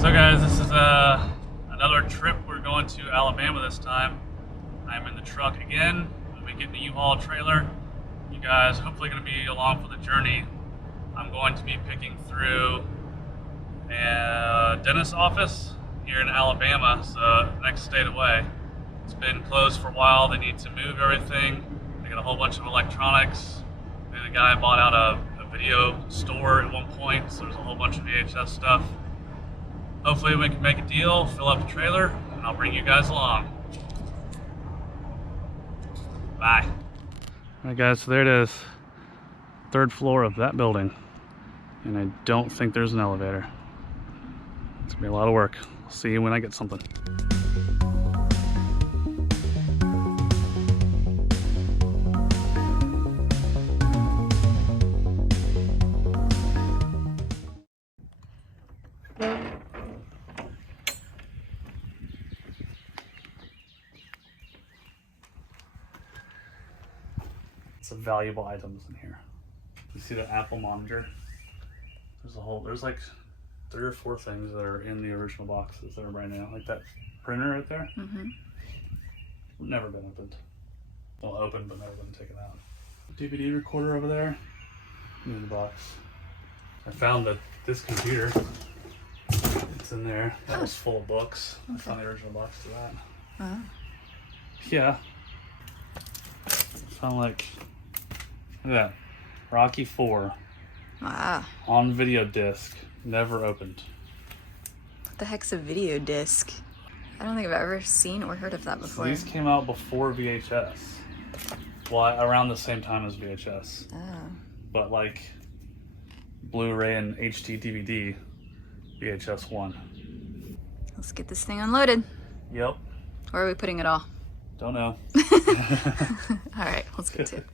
So guys, this is another trip. We're going to Alabama this time. I'm in the truck again. I'll be getting a U-Haul trailer. You guys hopefully going to be along for the journey. I'm going to be picking through a dentist's office here in Alabama, so next state away. It's been closed for a while. They need to move everything. They got a whole bunch of electronics. And the guy bought out a video store at one point, so there's a whole bunch of VHS stuff. Hopefully we can make a deal, fill up the trailer, and I'll bring you guys along. Bye. Alright guys, so there it is. Third floor of that building. And I don't think there's an elevator. It's gonna be a lot of work. I'll see you when I get something. Some valuable items in here. You see the Apple monitor? There's like 3 or 4 things that are in the original boxes that are brand new. Like that printer right there. Never been opened. Well, opened, but never been taken out. DVD recorder over there. In the box. I found that this computer, it's in there. That was full of books. Okay. I found the original box to that. Yeah. I found like, look at that. Rocky 4. Wow. On video disc. Never opened. What the heck's a video disc? I don't think I've ever seen or heard of that before. So these came out before VHS. Well, around the same time as VHS. Oh. But like Blu-ray and HD DVD, VHS 1. Let's get this thing unloaded. Yep. Where are we putting it all? Don't know. All right, let's get to it.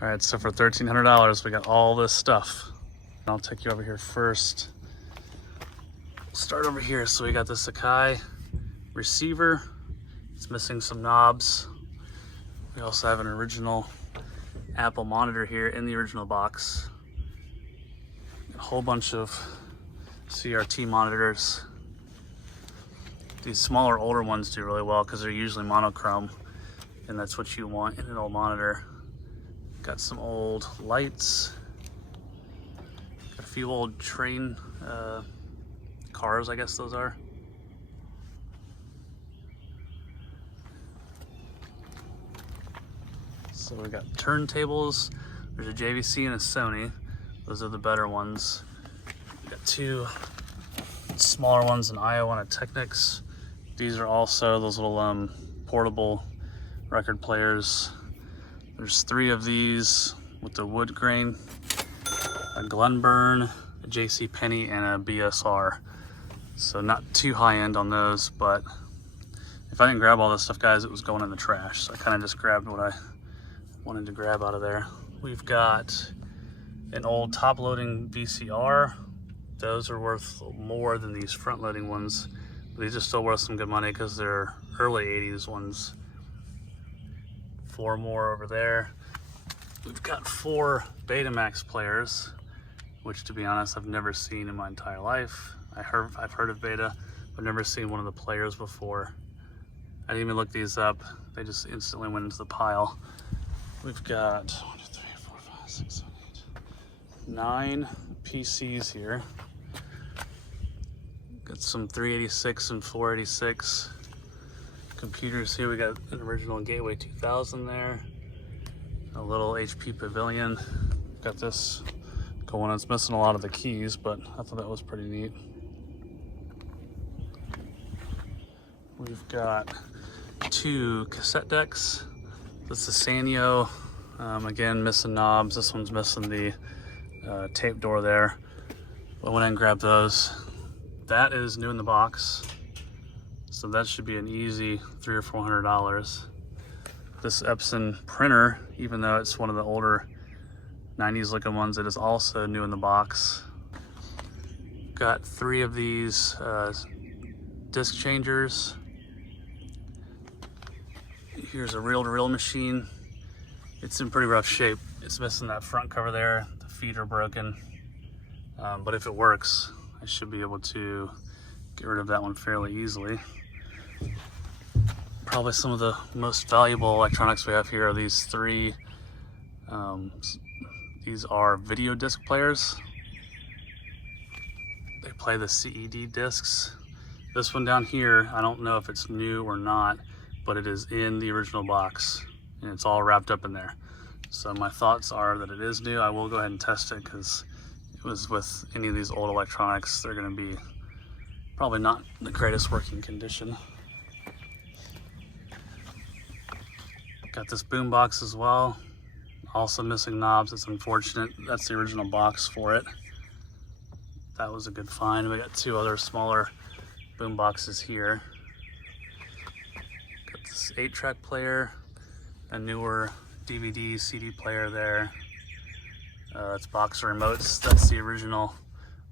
All right, so for $1,300, we got all this stuff. I'll take you over here first. Start over here. So we got the Sakai receiver. It's missing some knobs. We also have an original Apple monitor here in the original box. A whole bunch of CRT monitors. These smaller, older ones do really well because they're usually monochrome, and that's what you want in an old monitor. Got some old lights. Got a few old train cars, I guess those are. So we got turntables. There's a JVC and a Sony. Those are the better ones. We got 2 smaller ones, an IO and a Technics. These are also those little portable record players. There's 3 of these with the wood grain, a Glenburn, a JCPenney, and a BSR. So not too high end on those, but if I didn't grab all this stuff, guys, it was going in the trash. So I kind of just grabbed what I wanted to grab out of there. We've got an old top-loading VCR. Those are worth more than these front-loading ones. But these are still worth some good money because they're early 80s ones. 4 more over there. We've got 4 Betamax players, which, to be honest, I've never seen in my entire life. I've heard of Beta, but never seen one of the players before. I didn't even look these up. They just instantly went into the pile. We've got 1, 2, 3, 4, 5, 6, 7, 8, 9 PCs here. Got some 386 and 486 computers here. We got an original Gateway 2000 there. A little HP Pavilion. Got this going. It's missing a lot of the keys, but I thought that was pretty neat. We've got 2 cassette decks. This is Sanyo. Again, missing knobs. This one's missing the tape door there. I went and grabbed those. That is new in the box. So that should be an easy $300 or $400. This Epson printer, even though it's one of the older 90s looking ones that is also new in the box. Got 3 of these disc changers. Here's a reel-to-reel machine. It's in pretty rough shape. It's missing that front cover there. The feet are broken. But if it works, I should be able to get rid of that one fairly easily. Probably some of the most valuable electronics we have here are these 3. These are video disc players. They play the CED discs. This one down here, I don't know if it's new or not, but it is in the original box and it's all wrapped up in there. So my thoughts are that it is new. I will go ahead and test it because it was with any of these old electronics, they're gonna be probably not the greatest working condition. Got this boom box as well. Also missing knobs, it's unfortunate. That's the original box for it. That was a good find. We got 2 other smaller boom boxes here. Got this 8-track player, a newer DVD, CD player there. It's box remotes. That's the original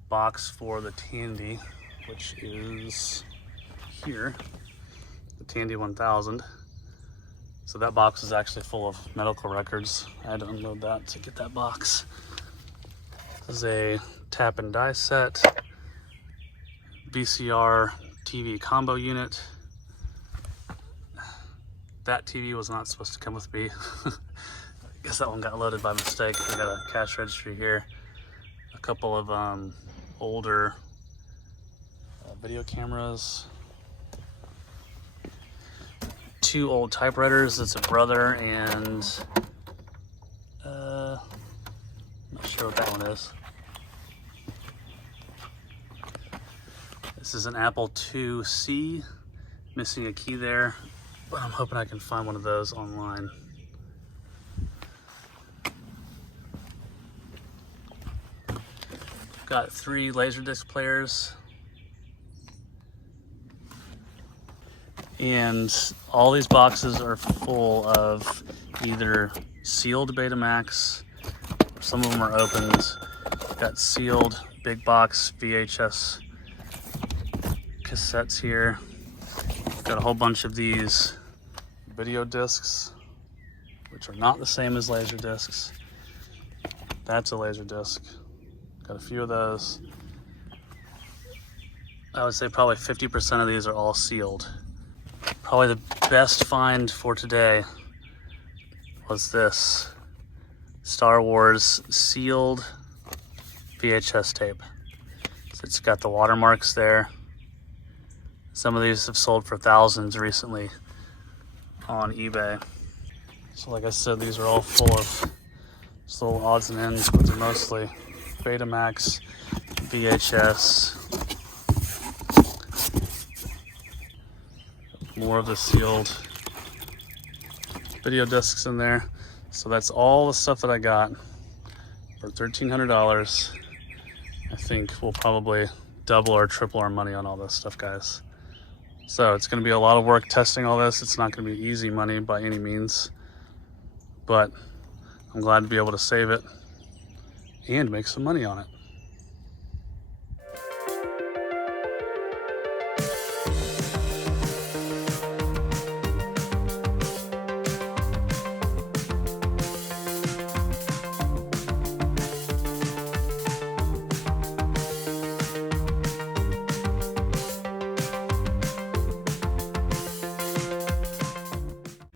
box for the Tandy, which is here, the Tandy 1000. So that box is actually full of medical records. I had to unload that to get that box. This is a tap and die set, VCR TV combo unit. That TV was not supposed to come with me. I guess that one got loaded by mistake. We got a cash registry here. A couple of older video cameras. 2 old typewriters. It's a brother and I'm not sure what that one is. This is an Apple IIc, missing a key there, but I'm hoping I can find one of those online. Got 3 Laserdisc players. And all these boxes are full of either sealed Betamax, or some of them are opened. Got sealed big box VHS cassettes here. Got a whole bunch of these video discs, which are not the same as laser discs. That's a laser disc. Got a few of those. I would say probably 50% of these are all sealed. Probably the best find for today was this Star Wars sealed VHS tape. So it's got the watermarks there. Some of these have sold for thousands recently on eBay. So like I said, these are all full of just little odds and ends, but they're mostly Betamax, VHS. More of the sealed video discs in there. So that's all the stuff that I got for $1,300. I think we'll probably double or triple our money on all this stuff, guys. So it's gonna be a lot of work testing all this. It's not gonna be easy money by any means, but I'm glad to be able to save it and make some money on it.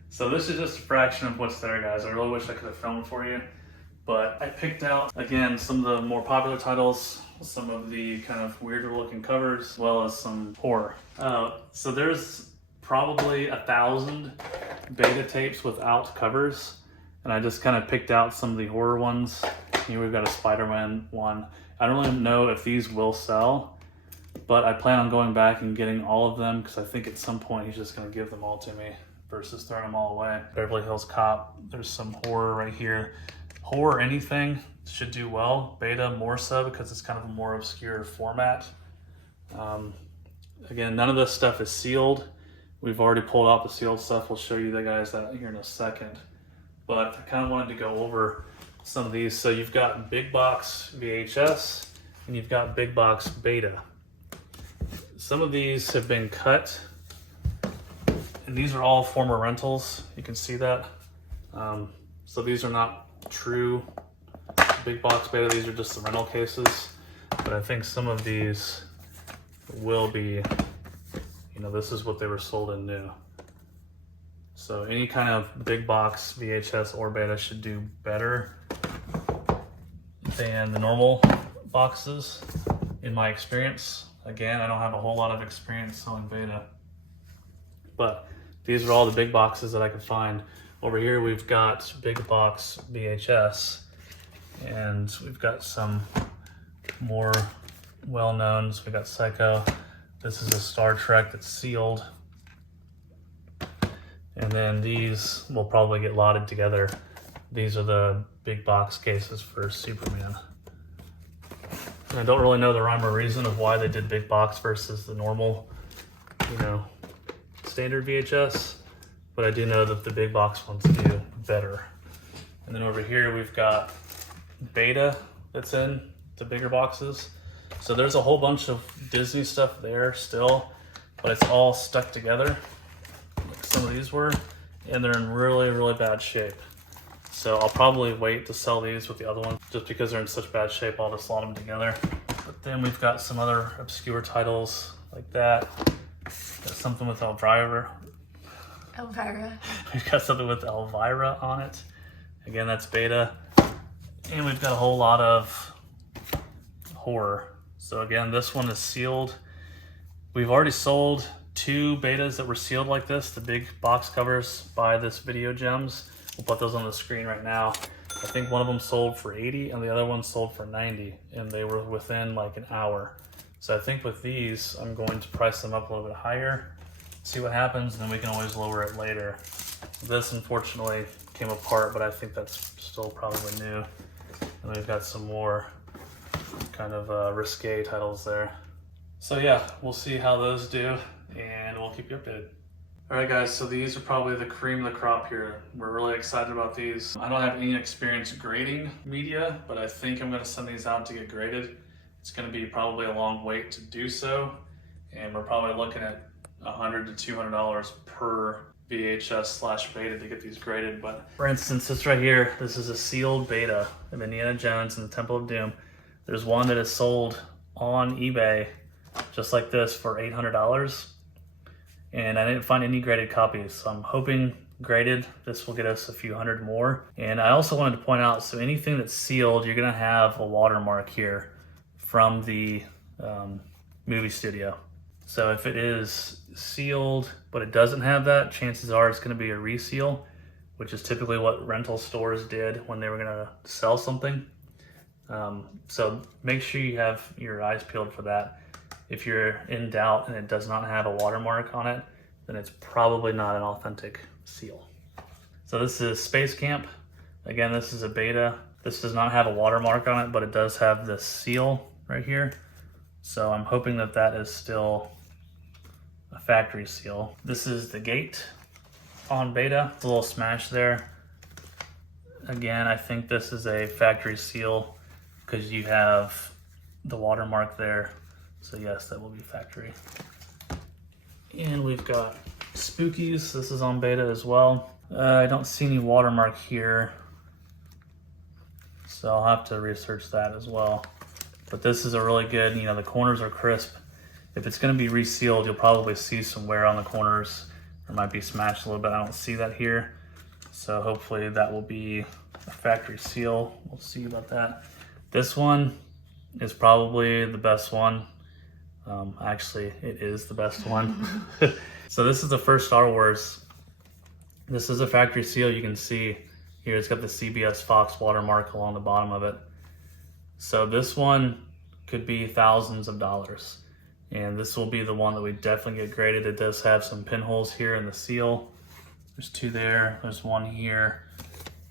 So this is just a fraction of what's there, guys. I really wish I could have filmed for you, but I picked out, again, some of the more popular titles, some of the kind of weirder looking covers, as well as some horror. So there's probably 1,000 beta tapes without covers, and I just kind of picked out some of the horror ones. Here we've got a Spider-Man one. I don't really know if these will sell, but I plan on going back and getting all of them because I think at some point he's just going to give them all to me versus throwing them all away. Beverly Hills Cop, there's some horror right here. Horror anything should do well. Beta more so because it's kind of a more obscure format. Again, none of this stuff is sealed. We've already pulled out the sealed stuff. We'll show you the guys that here in a second. But I kind of wanted to go over some of these. So you've got big box VHS and you've got big box Beta. Some of these have been cut, and these are all former rentals. You can see that. So these are not true big box Beta. These are just the rental cases. But I think some of these will be, you know, this is what they were sold in new. So any kind of big box VHS or Beta should do better than the normal boxes, in my experience. Again, I don't have a whole lot of experience selling Beta, but these are all the big boxes that I could find. Over here we've got big box VHS, and we've got some more well-known. So we got Psycho. This is a Star Trek that's sealed. And then these will probably get lotted together. These are the big box cases for Superman. And I don't really know the rhyme or reason of why they did big box versus the normal, you know, standard VHS, but I do know that the big box ones do better. And then over here we've got Beta that's in the bigger boxes. So there's a whole bunch of Disney stuff there still, but it's all stuck together like some of these were, and they're in really, really bad shape. So I'll probably wait to sell these with the other ones just because they're in such bad shape. I'll just lot them together. But then we've got some other obscure titles like that. Got something with Elvira. We've got something with Elvira on it. Again, that's Beta. And we've got a whole lot of horror. So again, this one is sealed. We've already sold 2 Betas that were sealed like this, the big box covers by this Video Gems. We'll put those on the screen right now. I think one of them sold for 80 and the other one sold for 90, and they were within like an hour. So I think with these, I'm going to price them up a little bit higher, see what happens, and then we can always lower it later. This unfortunately came apart, but I think that's still probably new. And we've got some more kind of risque titles there. So yeah, we'll see how those do, and we'll keep you updated. All right guys, so these are probably the cream of the crop here. We're really excited about these. I don't have any experience grading media, but I think I'm gonna send these out to get graded. It's gonna be probably a long wait to do so, and we're probably looking at $100 to $200 per VHS/Beta to get these graded. But for instance, this right here, this is a sealed Beta of Indiana Jones and the Temple of Doom. There's one that is sold on eBay just like this for $800, and I didn't find any graded copies, so I'm hoping graded this will get us a few hundred more. And I also wanted to point out, so anything that's sealed, you're gonna have a watermark here from the movie studio. So if it is sealed but it doesn't have that, chances are it's gonna be a reseal, which is typically what rental stores did when they were gonna sell something. So make sure you have your eyes peeled for that. If you're in doubt and it does not have a watermark on it, then it's probably not an authentic seal. So this is Space Camp. Again, this is a Beta. This does not have a watermark on it, but it does have this seal right here. So I'm hoping that that is still a factory seal. This is the gate on Beta. It's a little smash there. Again, I think this is a factory seal because you have the watermark there. So yes, that will be factory. And we've got Spookies. This is on Beta as well. I don't see any watermark here, so I'll have to research that as well. But this is a really good, you know, the corners are crisp. If it's gonna be resealed, you'll probably see some wear on the corners. There might be smashed a little bit. I don't see that here. So hopefully that will be a factory seal. We'll see about that. This one is probably the best one. Actually, it is the best one. So this is the first Star Wars. This is a factory seal. You can see here it's got the CBS Fox watermark along the bottom of it. So this one could be thousands of dollars. And this will be the one that we definitely get graded. It does have some pinholes here in the seal. There's 2 there, there's 1 here.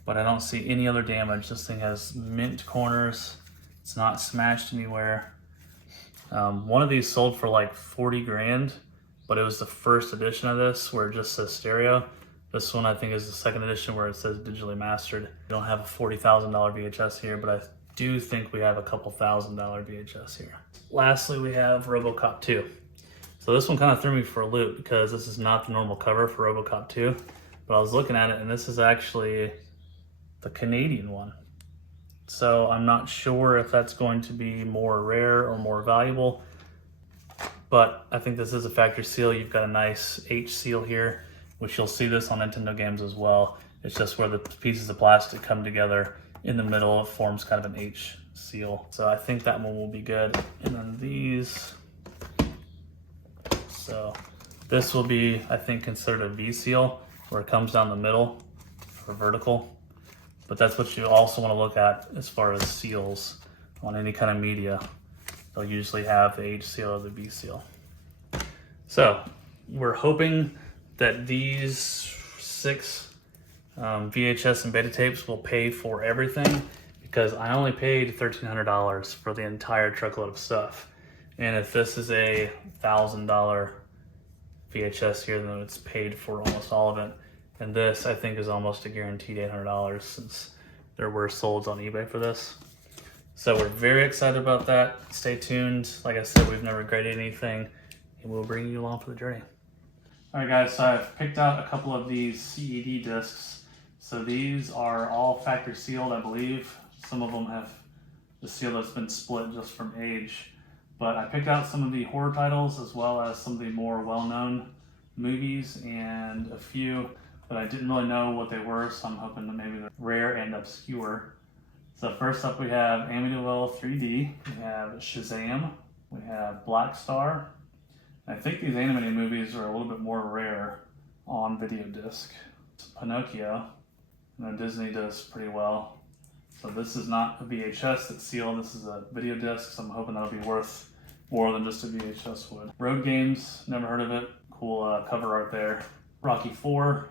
But I don't see any other damage. This thing has mint corners. It's not smashed anywhere. One of these sold for like 40 grand, but it was the first edition of this where it just says stereo. This one I think is the second edition where it says digitally mastered. We don't have a $40,000 VHS here, but I do think we have a couple $1,000 VHS here. Lastly, we have RoboCop 2. So this one kind of threw me for a loop because this is not the normal cover for RoboCop 2, but I was looking at it and this is actually the Canadian one. So I'm not sure if that's going to be more rare or more valuable, but I think this is a factory seal. You've got a nice H seal here, which you'll see this on Nintendo games as well. It's just where the pieces of plastic come together in the middle, it forms kind of an H seal. So I think that one will be good. And then these, so this will be, I think, considered a V seal, where it comes down the middle for vertical. But that's what you also want to look at as far as seals on any kind of media. They'll usually have the H seal or the V seal. So we're hoping that these 6 VHS and beta tapes will pay for everything, because I only paid $1,300 for the entire truckload of stuff. And if this is a $1,000 VHS here, then it's paid for almost all of it. And this, I think, is almost a guaranteed $800 since there were solds on eBay for this. So we're very excited about that. Stay tuned. Like I said, we've never graded anything, and we'll bring you along for the journey. All right, guys, so I've picked out a couple of these CED discs. So these are all factory sealed, I believe. Some of them have the seal that's been split just from age. But I picked out some of the horror titles as well as some of the more well-known movies and a few, but I didn't really know what they were, so I'm hoping that maybe they're rare and obscure. So first up we have Amityville 3D, we have Shazam, we have Black Star. I think these animated movies are a little bit more rare on video disc. Pinocchio, you know, Disney does pretty well. So this is not a VHS that's sealed, this is a video disc, so I'm hoping that'll be worth more than just a VHS would. Road Games, never heard of it. Cool cover art there. Rocky 4.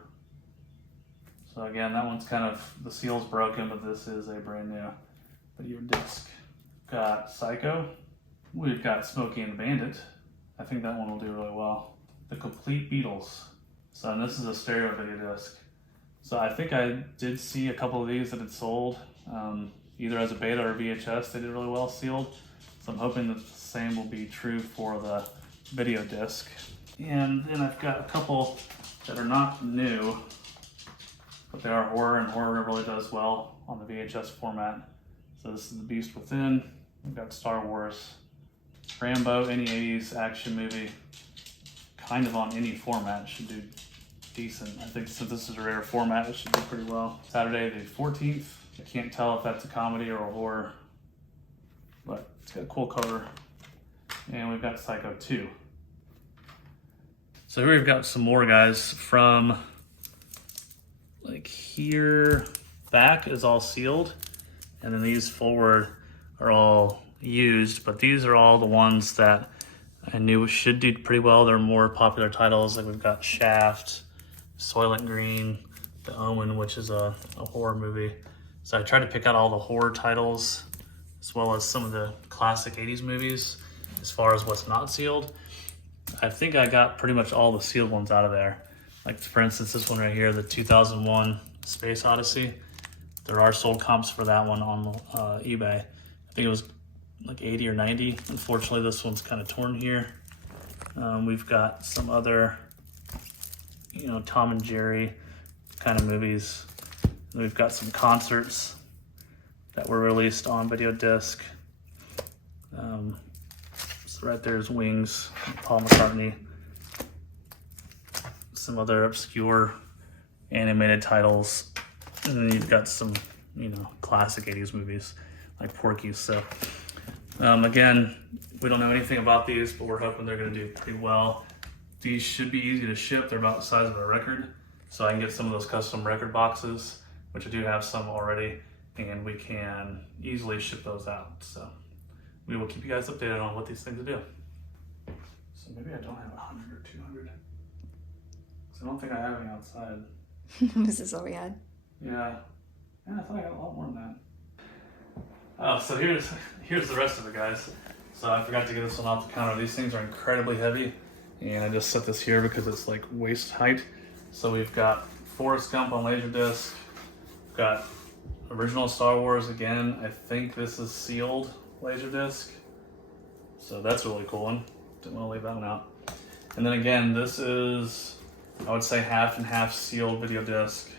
So again, that one's kind of, the seal's broken, but this is a brand new video disc. Got Psycho. We've got Smokey and the Bandit. I think that one will do really well. The Complete Beatles. So and this is a stereo video disc. So I think I did see a couple of these that had sold, either as a beta or VHS. They did really well sealed. So I'm hoping that the same will be true for the video disc. And then I've got a couple that are not new, but they are horror, and horror really does well on the VHS format. So this is The Beast Within. We've got Star Wars, Rambo, any 80s action movie, kind of on any format should do decent. I think since this is a rare format, it should do pretty well. Saturday the 14th. I can't tell if that's a comedy or a horror, but it's got a cool cover. And we've got Psycho 2. So here we've got some more, guys, from like here back is all sealed, and then these forward are all used, but these are all the ones that I knew should do pretty well. They're more popular titles, like we've got Shaft, Soylent Green, The Omen, which is a horror movie. So I tried to pick out all the horror titles as well as some of the classic 80s movies as far as what's not sealed. I think I got pretty much all the sealed ones out of there. Like for instance, this one right here, the 2001 Space Odyssey. There are sold comps for that one on eBay. I think it was like 80 or 90. Unfortunately, this one's kind of torn here. We've got some other, you know, Tom and Jerry kind of movies. We've got some concerts that were released on video disc. So right there's Wings, Paul McCartney. Some other obscure animated titles. And then you've got some, you know, classic 80s movies like Porky's. So again, we don't know anything about these, but we're hoping they're going to do pretty well. These should be easy to ship. They're about the size of a record. So I can get some of those custom record boxes, which I do have some already, and we can easily ship those out. So we will keep you guys updated on what these things do. So maybe I don't have 100 or 200. I don't think I have any outside. This is all we had? Yeah. I thought I got a lot more than that. Oh, so here's the rest of it, guys. So I forgot to get this one off the counter. These things are incredibly heavy, and I just set this here because it's like waist height. So we've got Forrest Gump on Laserdisc. Got original Star Wars again. I think this is sealed Laserdisc. So that's a really cool one. Didn't want to leave that one out. And then again, this is, I would say, half and half sealed video disc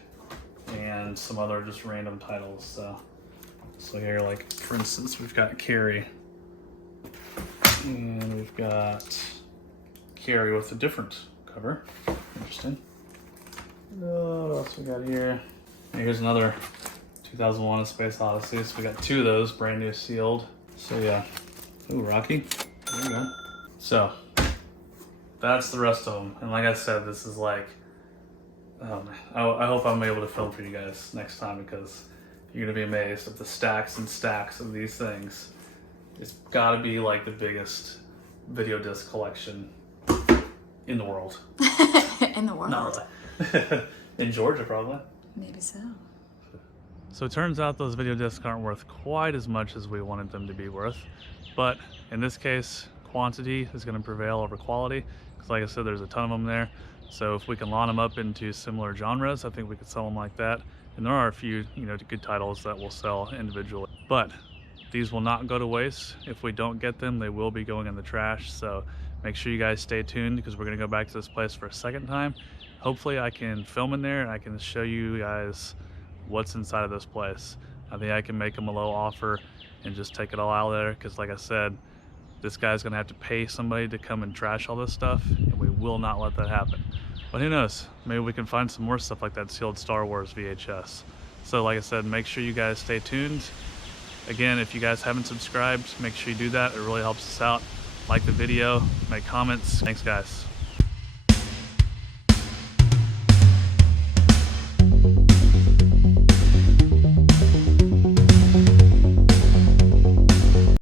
and some other just random titles. So here, like, for instance, we've got Carrie. And we've got Carrie with a different cover. Interesting. What else we got here? And here's another 2001: A Space Odyssey. So we got two of those, brand new sealed. So yeah. Ooh, Rocky. There you go. So that's the rest of them. And like I said, this is like, I hope I'm able to film for you guys next time, because you're gonna be amazed at the stacks and stacks of these things. It's gotta be like the biggest video disc collection in the world. In the world? Not really. In Georgia, probably. Maybe so. So it turns out those video discs aren't worth quite as much as we wanted them to be worth. But in this case, quantity is going to prevail over quality. Because like I said, there's a ton of them there. So if we can line them up into similar genres, I think we could sell them like that. And there are a few, good titles that will sell individually. But these will not go to waste. If we don't get them, they will be going in the trash. So make sure you guys stay tuned, because we're going to go back to this place for a second time. Hopefully I can film in there and I can show you guys what's inside of this place. I think I can make them a low offer and just take it all out of there, because like I said, this guy's gonna have to pay somebody to come and trash all this stuff, and we will not let that happen. But who knows, maybe we can find some more stuff like that sealed Star Wars VHS. So like I said, make sure you guys stay tuned. Again, if you guys haven't subscribed, make sure you do that. It really helps us out. Like the video, make comments. Thanks guys.